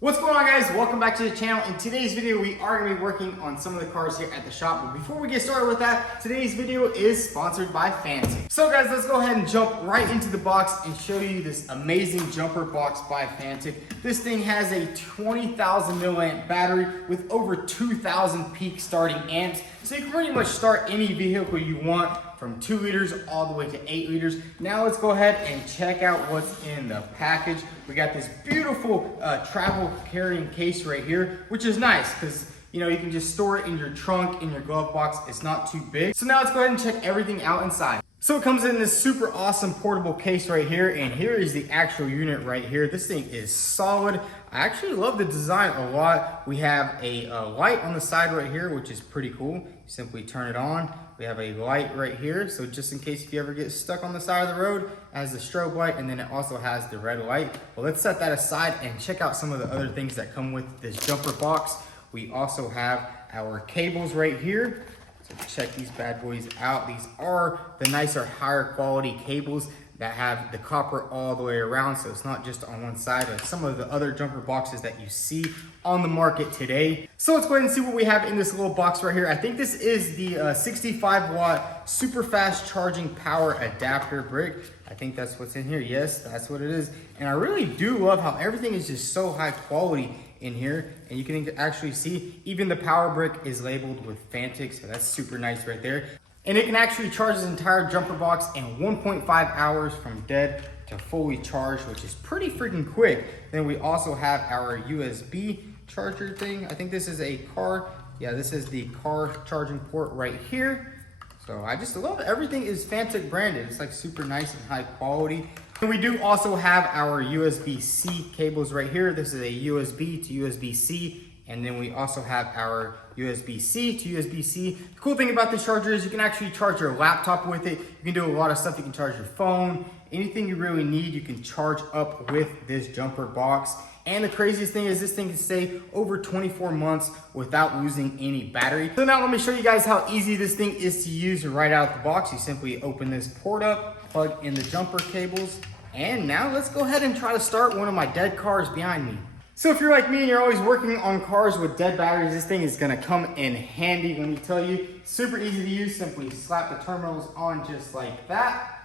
What's going on, guys? Welcome back to the channel. In today's video, we are going to be working on some of the cars here at the shop. But before we get started with that, today's video is sponsored by Fantic. So guys, let's go ahead and jump right into the box and show you this amazing jumper box by Fantic. This thing has a 20,000 milliamp battery with over 2,000 peak starting amps. So you can pretty much start any vehicle you want from 2 liters all the way to 8 liters. Now let's go ahead and check out what's in the package. We got this beautiful travel carrying case right here, which is nice because you can just store it in your trunk, in your glove box. It's not too big. So now let's go ahead and check everything out inside. So it comes in this super awesome portable case right here, and here is the actual unit right here. This thing is solid. I actually love the design a lot. We have a light on the side right here, which is pretty cool. You simply turn it on. We have a light right here, so just in case if you ever get stuck on the side of the road, it has the strobe light, and then it also has the red light. Well, let's set that aside and check out some of the other things that come with this jumper box. We also have our cables right here. So check these bad boys out. These are the nicer, higher quality cables that have the copper all the way around, so it's not just on one side like some of the other jumper boxes that you see on the market today. So let's go ahead and see what we have in this little box right here. I think this is the 65 watt super fast charging power adapter brick. I think that's what's in here. Yes, that's what it is. And I really do love how everything is just so high quality in here, and you can actually see even the power brick is labeled with Fantic, so that's super nice right there. And it can actually charge this entire jumper box in 1.5 hours from dead to fully charged, which is pretty freaking quick. Then we also have our USB charger thing. I think this is a car. Yeah, this is the car charging port right here. So I just love it. Everything is Fantic branded. It's like super nice and high quality. And we do also have our USB-C cables right here. This is a USB to USB-C. And then we also have our USB-C to USB-C. The cool thing about this charger is you can actually charge your laptop with it. You can do a lot of stuff. You can charge your phone. Anything you really need, you can charge up with this jumper box. And the craziest thing is this thing can stay over 24 months without losing any battery. So now let me show you guys how easy this thing is to use right out of the box. You simply open this port up, plug in the jumper cables, and now let's go ahead and try to start one of my dead cars behind me. So if you're like me and you're always working on cars with dead batteries, this thing is gonna come in handy, let me tell you. Super easy to use, simply slap the terminals on just like that.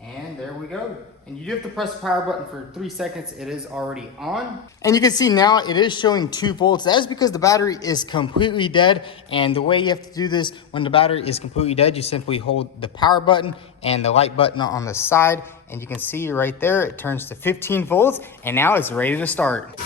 And there we go. And you do have to press the power button for 3 seconds. It is already on. And you can see now it is showing 2 volts. That is because the battery is completely dead. And the way you have to do this when the battery is completely dead, you simply hold the power button and the light button on the side. And you can see right there, it turns to 15 volts. And now it's ready to start.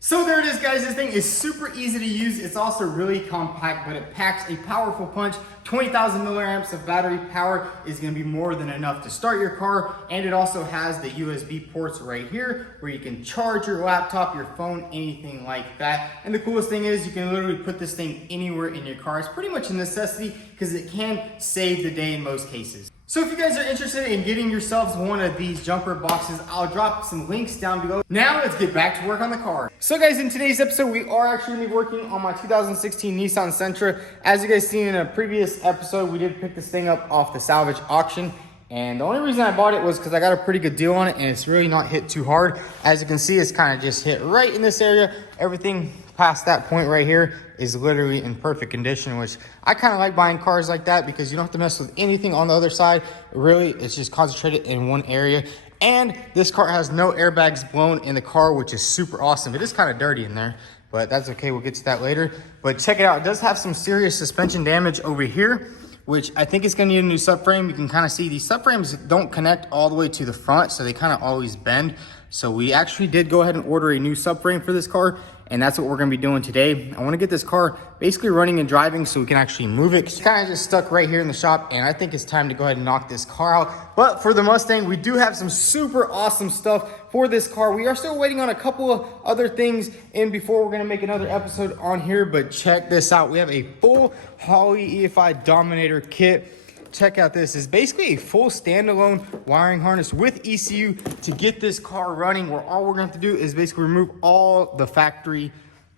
So there it is, guys. This thing is super easy to use. It's also really compact, but it packs a powerful punch. 20,000 milliamps of battery power is going to be more than enough to start your car. And it also has the USB ports right here where you can charge your laptop, your phone, anything like that. And the coolest thing is you can literally put this thing anywhere in your car. It's pretty much a necessity because it can save the day in most cases. So if you guys are interested in getting yourselves one of these jumper boxes, I'll drop some links down below. Now let's get back to work on the car. So guys, in today's episode, we are actually gonna be working on my 2016 Nissan Sentra. As you guys seen in a previous episode, we did pick this thing up off the salvage auction. And the only reason I bought it was because I got a pretty good deal on it, and it's really not hit too hard. As you can see, it's kind of just hit right in this area. Everything past that point right here is literally in perfect condition, which I kind of like buying cars like that because you don't have to mess with anything on the other side. Really, it's just concentrated in one area. And this car has no airbags blown in the car, which is super awesome. It is kind of dirty in there, but that's okay. We'll get to that later. But check it out. It does have some serious suspension damage over here, which I think is going to need a new subframe. You can kind of see these subframes don't connect all the way to the front, so they kind of always bend. So we actually did go ahead and order a new subframe for this car, and that's what we're going to be doing today. I want to get this car basically running and driving so we can actually move it. It's kind of just stuck right here in the shop, and I think it's time to go ahead and knock this car out. But for the Mustang, we do have some super awesome stuff for this car. We are still waiting on a couple of other things in before we're going to make another episode on here, but check this out. We have a full Holley EFI Dominator kit. Check out this. It's basically a full standalone wiring harness with ECU to get this car running, where all we're going to have to do is basically remove all the factory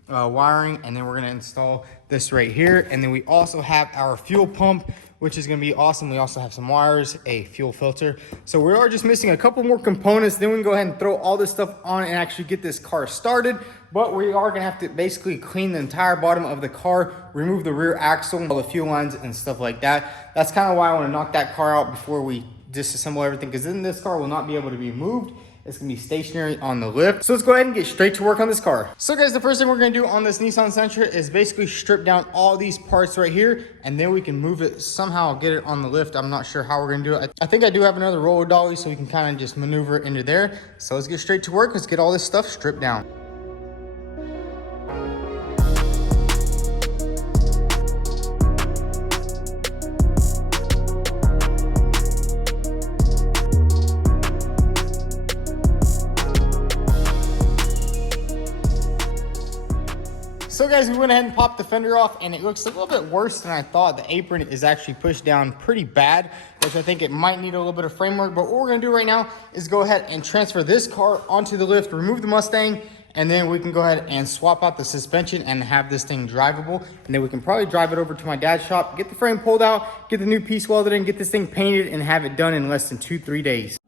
wiring, and then we're going to install this right here. And then we also have our fuel pump, which is going to be awesome. We also have some wires, a fuel filter. So we are just missing a couple more components. Then we can go ahead and throw all this stuff on and actually get this car started. But we are going to have to basically clean the entire bottom of the car, remove the rear axle, all the fuel lines and stuff like that. That's kind of why I want to knock that car out before we disassemble everything, because then this car will not be able to be moved. It's gonna be stationary on the lift. So let's go ahead and get straight to work on this car. So guys, the first thing we're gonna do on this Nissan Sentra is basically strip down all these parts right here, and then we can move it somehow, get it on the lift. I'm not sure how we're gonna do it. I think I do have another roller dolly, so we can kind of just maneuver it into there. So let's get straight to work. Let's get all this stuff stripped down. So guys, we went ahead and popped the fender off, and it looks a little bit worse than I thought. The apron is actually pushed down pretty bad, which I think it might need a little bit of framework. But what we're gonna do right now is go ahead and transfer this car onto the lift, remove the Mustang, and then we can go ahead and swap out the suspension and have this thing drivable. And then we can probably drive it over to my dad's shop, get the frame pulled out, get the new piece welded in, get this thing painted, and have it done in less than 2-3 days.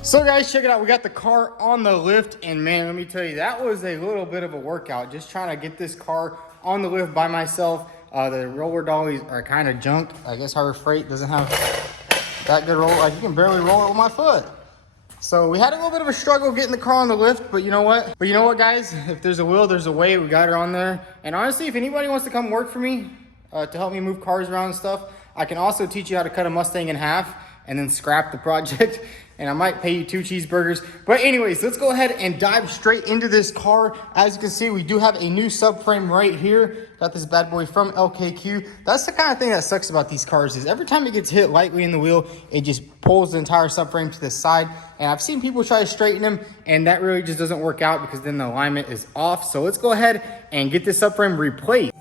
So guys, check it out. We got the car on the lift, and man, let me tell you, that was a little bit of a workout just trying to get this car on the lift by myself. The roller dollies are kind of junk. I guess Harbor Freight doesn't have that good roll. Like, you can barely roll it with my foot. So we had a little bit of a struggle getting the car on the lift, but you know what? Guys? If there's a will, there's a way. We got her on there. And honestly, if anybody wants to come work for me to help me move cars around and stuff, I can also teach you how to cut a Mustang in half and then scrap the project. And I might pay you 2 cheeseburgers. But anyways, let's go ahead and dive straight into this car. As you can see, we do have a new subframe right here. Got this bad boy from LKQ. That's the kind of thing that sucks about these cars, is every time it gets hit lightly in the wheel, it just pulls the entire subframe to the side. And I've seen people try to straighten them, and that really just doesn't work out because then the alignment is off. So let's go ahead and get this subframe replaced.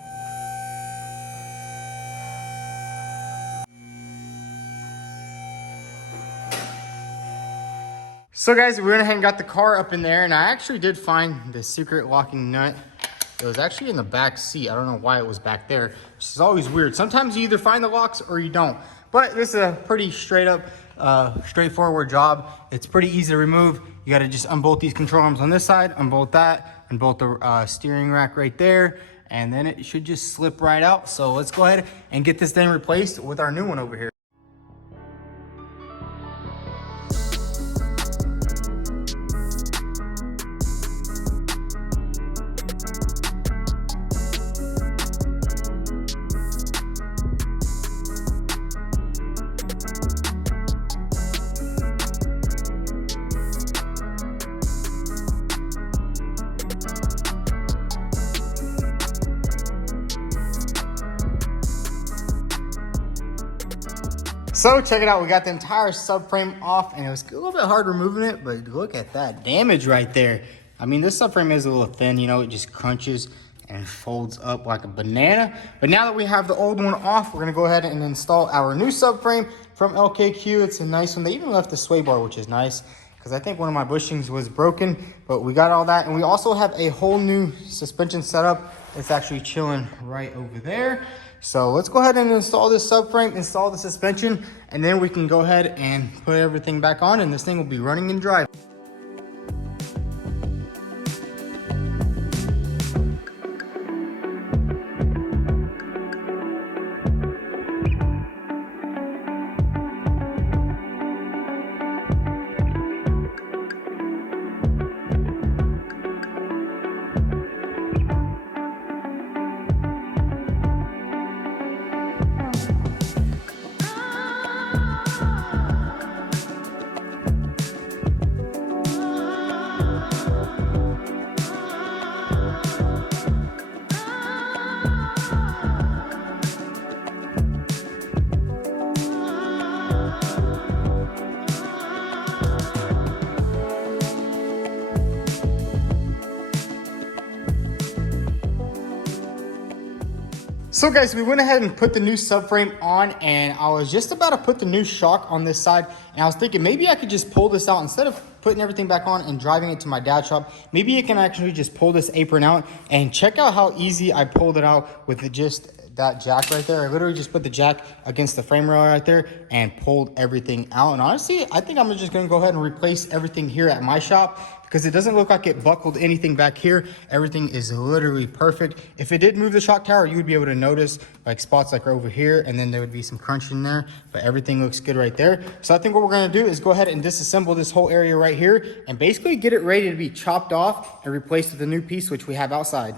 So guys, we went ahead and got the car up in there, and I actually did find the secret locking nut. It was actually in the back seat. I don't know why it was back there, which is always weird. Sometimes you either find the locks or you don't. But this is a pretty straight up, straightforward job. It's pretty easy to remove. You gotta just unbolt these control arms on this side, unbolt that, unbolt the steering rack right there, and then it should just slip right out. So let's go ahead and get this thing replaced with our new one over here. So check it out, we got the entire subframe off, and it was a little bit hard removing it, but look at that damage right there. I mean, this subframe is a little thin, you know, it just crunches and folds up like a banana. But now that we have the old one off, we're gonna go ahead and install our new subframe from LKQ. It's a nice one. They even left the sway bar, which is nice, because I think one of my bushings was broken, but we got all that. And we also have a whole new suspension setup. It's actually chilling right over there. So let's go ahead and install this subframe, install the suspension, and then we can go ahead and put everything back on, and this thing will be running and driving. So guys, we went ahead and put the new subframe on, and I was just about to put the new shock on this side, and I was thinking maybe I could just pull this out instead of putting everything back on and driving it to my dad's shop. Maybe I can actually just pull this apron out, and check out how easy I pulled it out with just that jack right there. I literally just put the jack against the frame rail right there and pulled everything out. And honestly, I think I'm just gonna go ahead and replace everything here at my shop, because it doesn't look like it buckled anything back here. Everything is literally perfect. If it did move the shock tower, you would be able to notice like spots like over here, and then there would be some crunch in there, but everything looks good right there. So I think what we're gonna do is go ahead and disassemble this whole area right here and basically get it ready to be chopped off and replaced with a new piece, which we have outside.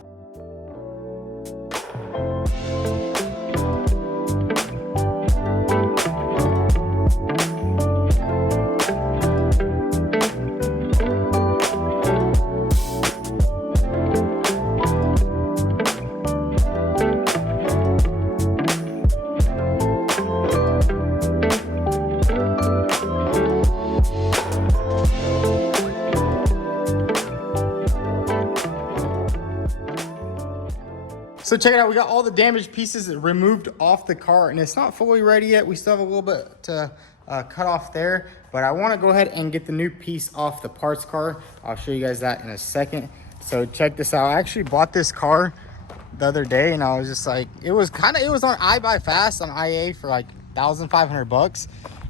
So check it out, we got all the damaged pieces removed off the car, and it's not fully ready yet. We still have a little bit to cut off there, but I wanna go ahead and get the new piece off the parts car. I'll show you guys that in a second. So check this out. I actually bought this car the other day, and I was just like, it was on iBuyFast on IA for like 1,500 bucks.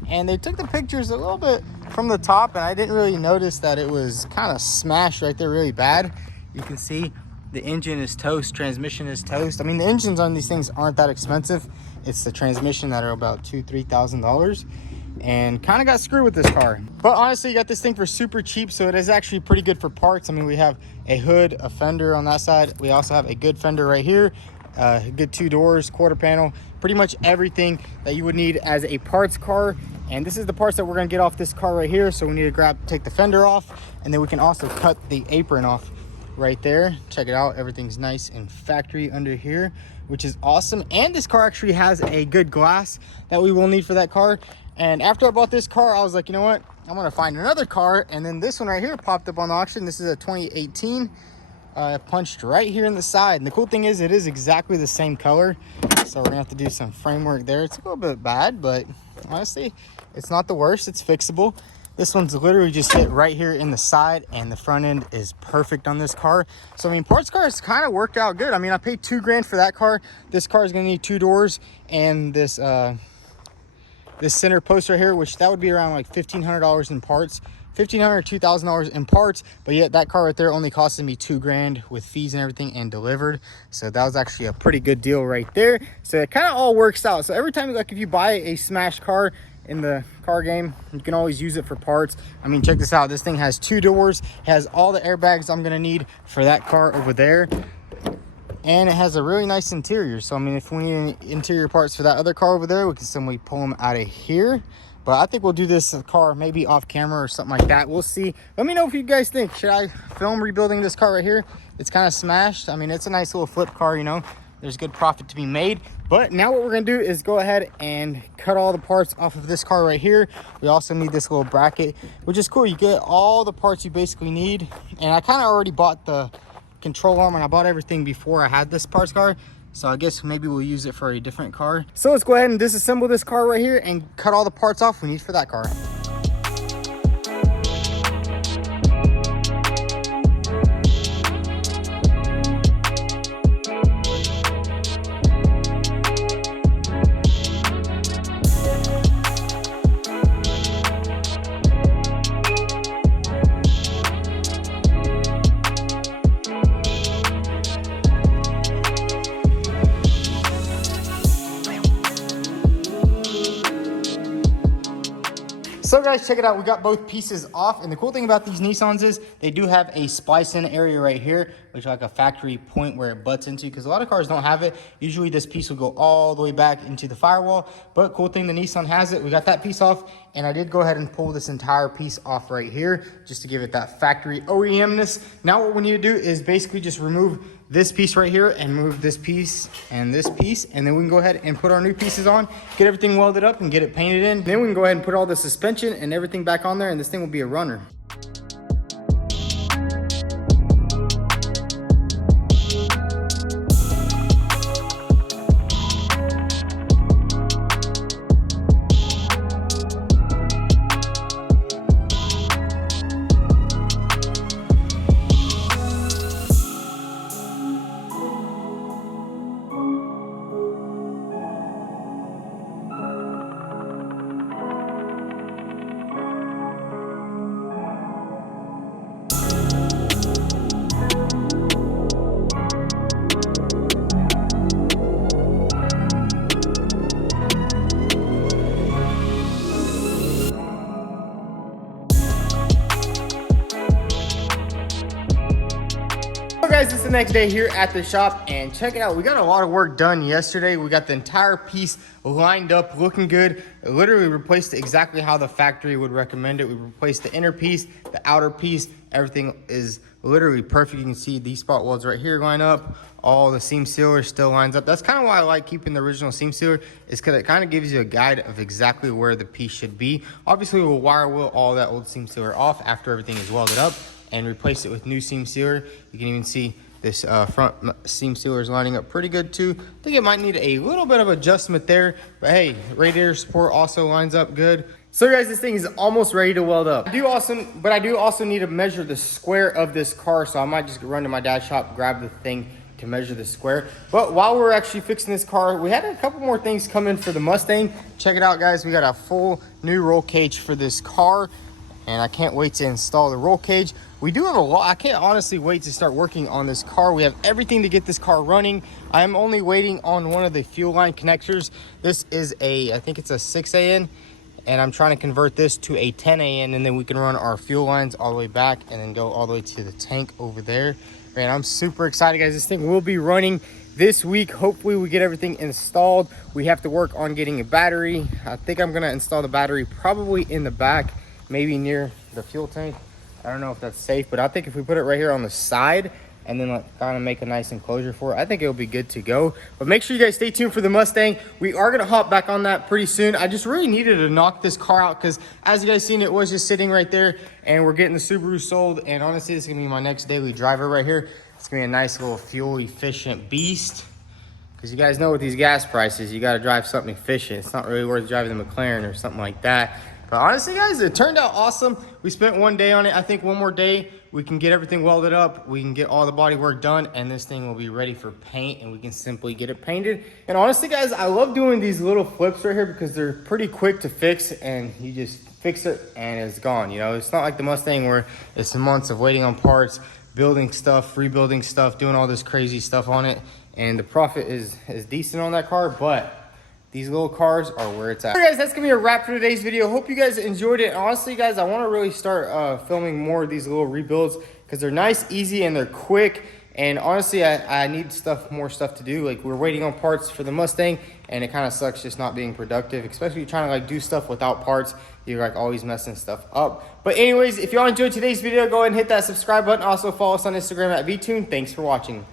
And they took the pictures a little bit from the top, and I didn't really notice that it was kind of smashed right there really bad. You can see the engine is toast, transmission is toast. I mean, the engines on these things aren't that expensive. It's the transmission that are about $2,000-$3,000, and kind of got screwed with this car. But honestly, you got this thing for super cheap, so it is actually pretty good for parts. I mean, we have a hood, a fender on that side. We also have a good fender right here, good 2 doors, quarter panel, pretty much everything that you would need as a parts car. And this is the parts that we're gonna get off this car right here. So we need to take the fender off, and then we can also cut the apron off right there. Check it out, everything's nice and factory under here, which is awesome. And this car actually has a good glass that we will need for that car. And after I bought this car, I was like, you know what, I'm gonna find another car, and then this one right here popped up on the auction. This is a 2018, punched right here in the side. And the cool thing is it is exactly the same color, so we're gonna have to do some framework there. It's a little bit bad, but honestly, it's not the worst. It's fixable. This one's literally just hit right here in the side, and the front end is perfect on this car. So I mean, parts cars kind of worked out good. I mean, I paid $2 grand for that car. This car is gonna need 2 doors and this center post right here, which that would be around like $1,500 in parts, $1,500 to $2,000 in parts. But yet that car right there only costed me $2 grand with fees and everything and delivered. So that was actually a pretty good deal right there. So it kind of all works out. So every time, like if you buy a smashed car in the car game, you can always use it for parts. I mean, check this out. This thing has 2 doors, has all the airbags I'm gonna need for that car over there, and it has a really nice interior. So I mean, if we need any interior parts for that other car over there, we can simply pull them out of here. But I think we'll do this car maybe off camera or something like that. We'll see. Let me know if you guys think, should I film rebuilding this car right here? It's kind of smashed. I mean, it's a nice little flip car, you know, there's good profit to be made. But now what we're gonna do is go ahead and cut all the parts off of this car right here. We also need this little bracket, which is cool. You get all the parts you basically need. And I kind of already bought the control arm, and I bought everything before I had this parts car. So I guess maybe we'll use it for a different car. So let's go ahead and disassemble this car right here and cut all the parts off we need for that car. So guys, check it out. We got both pieces off, and the cool thing about these Nissans is they do have a splice-in area right here, which is like a factory point where it butts into, because a lot of cars don't have it. Usually this piece will go all the way back into the firewall, but cool thing, the Nissan has it. We got that piece off, and I did go ahead and pull this entire piece off right here just to give it that factory OEM-ness. Now what we need to do is basically just remove this piece right here and move this piece, and then we can go ahead and put our new pieces on, get everything welded up and get it painted in. Then we can go ahead and put all the suspension and everything back on there, and this thing will be a runner. the next day here at the shop, and check it out. We got a lot of work done yesterday. We got the entire piece lined up, looking good. It literally replaced it exactly how the factory would recommend it. We replaced the inner piece, the outer piece. Everything is literally perfect. You can see these spot welds right here line up. All the seam sealer still lines up. That's kind of why I like keeping the original seam sealer, is because it kind of gives you a guide of exactly where the piece should be. Obviously, we'll wire wheel all that old seam sealer off after everything is welded up and replace it with new seam sealer. You can even see this front seam sealer is lining up pretty good too. I think it might need a little bit of adjustment there, but hey, radiator support also lines up good. So guys, this thing is almost ready to weld up. I do also need to measure the square of this car, so I might just run to my dad's shop, grab the thing to measure the square. But while we're actually fixing this car, we had a couple more things come in for the Mustang. Check it out, guys. We got a full new roll cage for this car, and I can't wait to install the roll cage. We do have a lot. I can't honestly wait to start working on this car. We have everything to get this car running. I am only waiting on one of the fuel line connectors. This is I think it's a 6AN, and I'm trying to convert this to a 10AN, and then we can run our fuel lines all the way back and then go all the way to the tank over there. Man, I'm super excited, guys. This thing will be running this week. Hopefully we get everything installed. We have to work on getting a battery. I think I'm gonna install the battery probably in the back, maybe near the fuel tank. I don't know if that's safe, but I think if we put it right here on the side and then like kind of make a nice enclosure for it, I think it'll be good to go. But make sure you guys stay tuned for the Mustang. We are gonna hop back on that pretty soon. I just really needed to knock this car out because as you guys seen, it was just sitting right there, and we're getting the Subaru sold. And honestly, this is gonna be my next daily driver right here. It's gonna be a nice little fuel efficient beast. Because you guys know with these gas prices, you gotta drive something efficient. It's not really worth driving the McLaren or something like that. But honestly, guys, it turned out awesome. We spent one day on it. I think one more day, we can get everything welded up. We can get all the body work done, and this thing will be ready for paint, and we can simply get it painted. And honestly, guys, I love doing these little flips right here because they're pretty quick to fix, and you just fix it and it's gone. You know, it's not like the Mustang where it's months of waiting on parts, building stuff, rebuilding stuff, doing all this crazy stuff on it. And the profit is decent on that car, but these little cars are where it's at. All right, guys, that's gonna be a wrap for today's video. Hope you guys enjoyed it. And honestly, guys, I want to really start filming more of these little rebuilds because they're nice, easy, and they're quick. And honestly, I need more stuff to do. Like, we're waiting on parts for the Mustang, and it kind of sucks just not being productive, especially trying to like do stuff without parts. You're like always messing stuff up. But anyways, if y'all enjoyed today's video, go ahead and hit that subscribe button. Also follow us on Instagram at VTune. Thanks for watching.